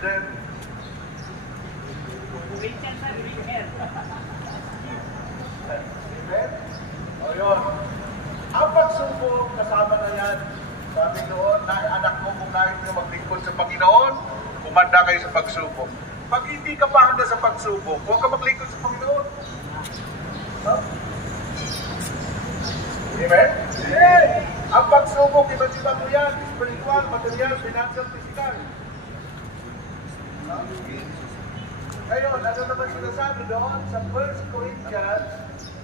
them. Amen? O yun. Ang pagsubok, kasama na yan. Sabi noon, anak mo, kung nais nyo maglingkod sa Panginoon, kumanda kayo sa pagsubok. Pag hindi ka pa handa sa pagsubok, huwag ka maglingkod sa Panginoon. Huh? Amen? Yeah. Ang pagsubok, iba-iba mo yan. Spiritual, material, financial, physical. Huh? Ngayon, ano naman sinasabi doon sa 1 Corinthians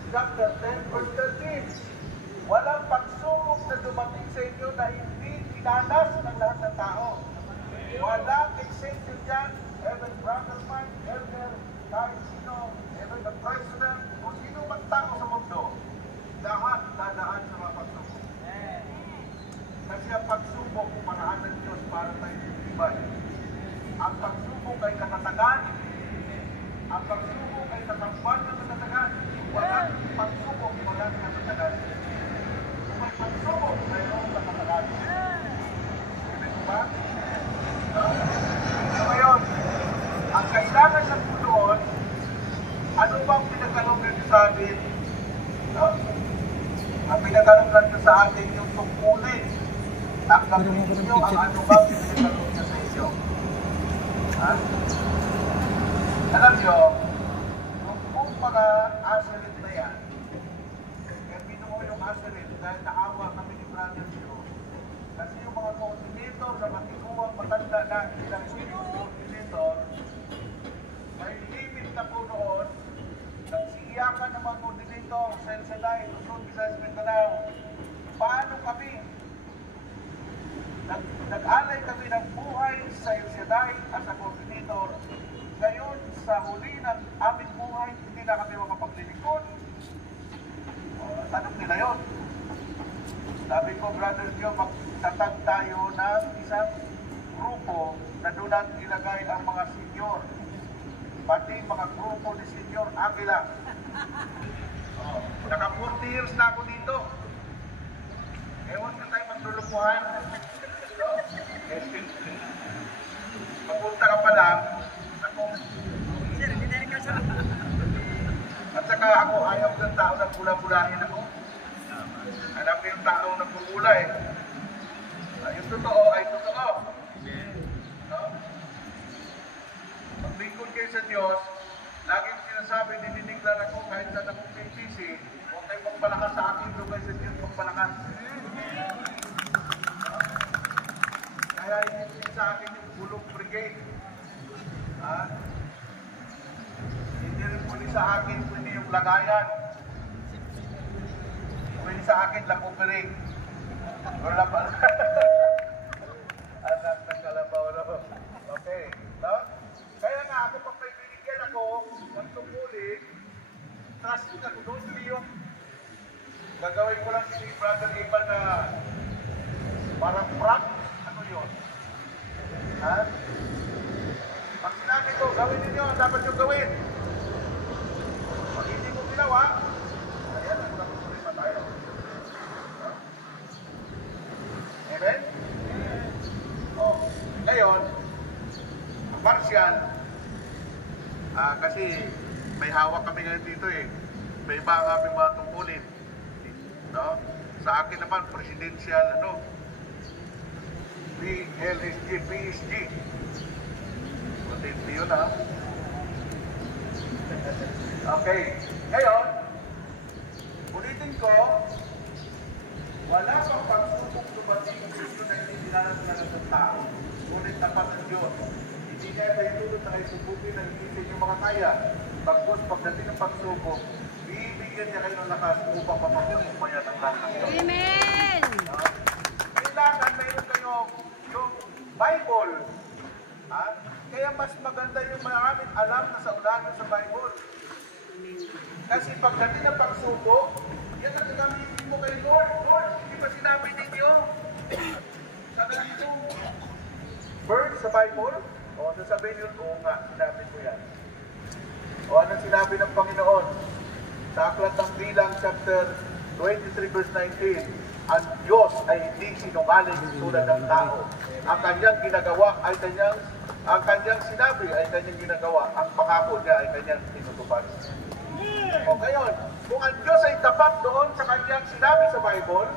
chapter 10, verse 13? Walang pagsubok na dumating sa inyo na hindi tinanas ng lahat ng tao. Walang exception dyan. Even brother man, elder, kahit sino, even the president, kung sino man tao sa mundo, lahat dadaan sa mga pagsubok. Kasi ang pagsubok, pumaraan ng Diyos para tayo tibay. Ang pagsubok ay katatagan. Ang pagsubok ay tatangban ng katatagan. Walang pagsubok, walang katatagan. Kung may pagsubok, mayroong katatagan. Ibig mo ba? So ngayon, ang kailangan sa doon, ano bang pinatanong nito sa atin? No? Ang pinatanong nito sa atin yung tungkulin. Tanggapin ninyo ang ano bang pinatanong niya sa inyo. Ha? Alam nyo, yung mga asarit na yan, kaya binuo yung asarit dahil naawa kami ni Brother Joe. Kasi yung mga coordinator sa matiguang matanda na ilang coordinator, may limit na po noon, nagsiiyakan ng mga coordinator sa El Saday, Luzon, Visayas, Mindanao. Paano kami? Nag-alay kami ng buhay sa El Saday as a coordinator. Ngayon, sa huli ng aming buhay, hindi na kami makapaglilingkod. Tanong nila yun. Sabi ko, Brother Joe, magtatag tayo ng isang grupo na doon natin ilagay ang mga senior. Pati mga grupo ni Senior Aguila. Naka 40 years na ako dito. Ewan ka tayo maglulupuhan. Papunta ka pa lang, ako. At saka ako, ayaw ng tao na pula-pulahin ako. Alam ko yung tao na pumula eh. Yung totoo ay totoo. No? Paglingkod kayo sa Diyos, laging sinasabi, dinideklar ako kahit saan akong PCC, huwag kayo magpalakas sa akin, doon kayo sa Diyos magpalakas. Kaya hindi sa akin yung Bulong Brigade. Hindi rin pwede sa akin, pwede yung Lagayan. Pwede sa akin, Lakupering. Wala pa. Anak ng kalabaw, no? Okay, no? Kaya nga, ako pag may binigyan ako ng tungkulin, trusting ako doon, yung gagawin ko lang si Brother Ivan na parang prank. Ano yun? Ha? Pag sinabi ko, gawin ninyo ang dapat nyo gawin. Pag hindi ko ginawa, ayan, nakulang pa tayo. Amen? Oh, ngayon, Martian, kasi may hawak kami ngayon dito eh. May iba ang aming mga tungkulin. No? Sa akin naman, presidential, PLSG, PSG. Matindi yun, ha? Okay. Ngayon, ulitin ko, wala pang pagsubok dumating sa inyo na hindi dinanas na ng tao. Ngunit tapat ng Diyos. Hindi niya kayo tulad na kayo subukin na hindi sa inyo makakaya. Bagkus, pagdating ng pagsubok, bibigyan niya kayo ng lakas upang mapapagpumayan ang lahat ng Diyos. Amen! Kailangan mayroon kayo yung Bible. Kaya mas maganda yung maraming alam na sa ulan sa Bible. Kasi pagdating ng pagsubok, yan ang gagamitin mo kay Lord. Lord, hindi ba sinabi ninyo? Sa ganitong verse sa Bible? O sasabihin yun, oo nga, sinabi ko yan. O anong sinabi ng Panginoon? Sa Aklat ng Bilang, chapter 23, verse 19, ang Diyos ay hindi sinungaling tulad ng tao. Ang kanyang ginagawa ay kanyang ang kanyang sinabi ay kanyang ginagawa, ang pangako niya ay kanyang tinutupad. O ngayon, kung ang Diyos ay tapat doon sa kanyang sinabi sa Bible,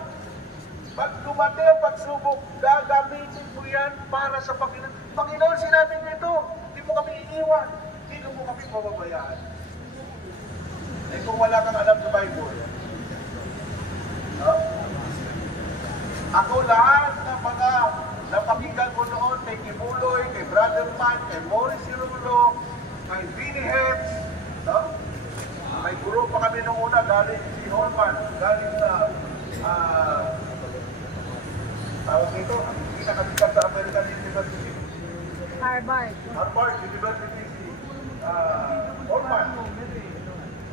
pag dumating ang pagsubok, gagamitin mo yan para sa Panginoon. Panginoon, sinabi niyo ito, hindi mo kami iniwan, hindi mo kami pababayaan. Eh kung wala kang alam sa Bible, no? Ako lahat ng mga napakinggan ko noon kay Kibuloy, kay Brother Man, kay Morris Cirulo, kay Vinnie Heps, no? May guro pa kami nung una, galing si Norman, galing sa tawag dito, ang pinakasikat sa American University. Harvard. Harvard University, si Norman.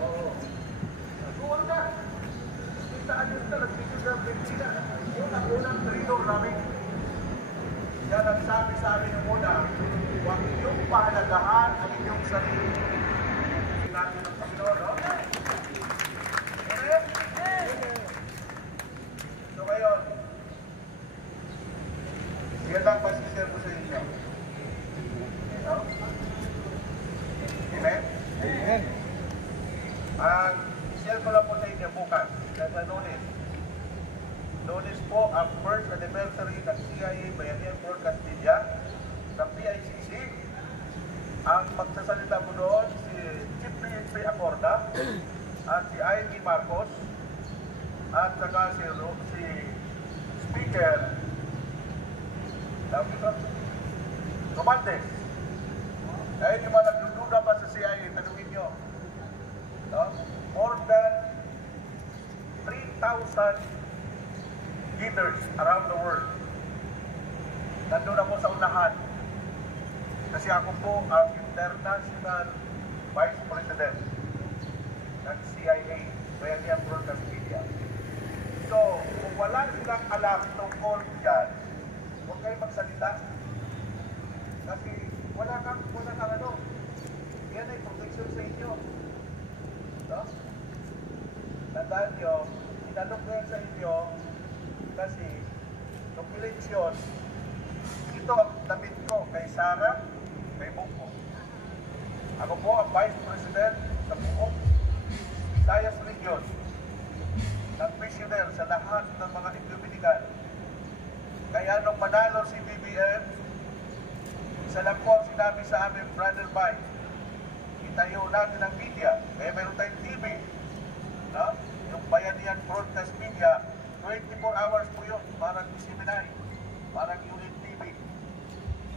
Oo. Doon na. Kita alis na, nagbigay ng Biblia. Yun ang unang trader namin. Siya nagsabi sa amin ng una, huwag niyong pahalagahan ang inyong sarili. Sinabi ng Panginoon, no? So ngayon, yan lang pasishare ko sa inyo. No? Amen? Amen. Ang share ko lang po sa inyo bukas, sa Lunes. Lunes po ang first anniversary ng CIA Bayanihan Broadcast Media sa PICC. Ang magsasalita mo doon si Chief PNP Acorda at si Ivy Marcos at saka si Speaker Romandes. Dahil yung mga nagdududa pa sa CIA, tanungin nyo. No? More than 3,000 leaders around the world. Nandun ako sa unahan. Kasi ako po ang International Vice President ng CIA, Bayanihan Broadcast Media. So, kung wala silang alam tungkol dyan, huwag kayo magsalita. Kasi wala kang ano. Yan ay protection sa inyo. No? Tandaan nyo, inalok ko yan sa inyo kasi nung eleksyon, ito ang damit ko kay Sarah, kay Buko. Ako po ang Vice President sa buong Visayas Region. Nag-missioner sa lahat ng mga Ecumenical. Kaya nung manalo si BBM, isa lang po ang sinabi sa amin, Brother Bay, itayo natin ang media. Kaya meron tayong TV. No? Yung Bayanihan Broadcast Media, 24 hours po yun, parang Seminay, parang Unit TV.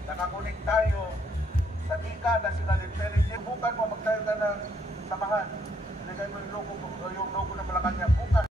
Nakakunik tayo sa Ika National Intelligence. Bukan mo, magtayo ka ng samahan. Ilagay mo yung logo ng Malacanang. Bukan.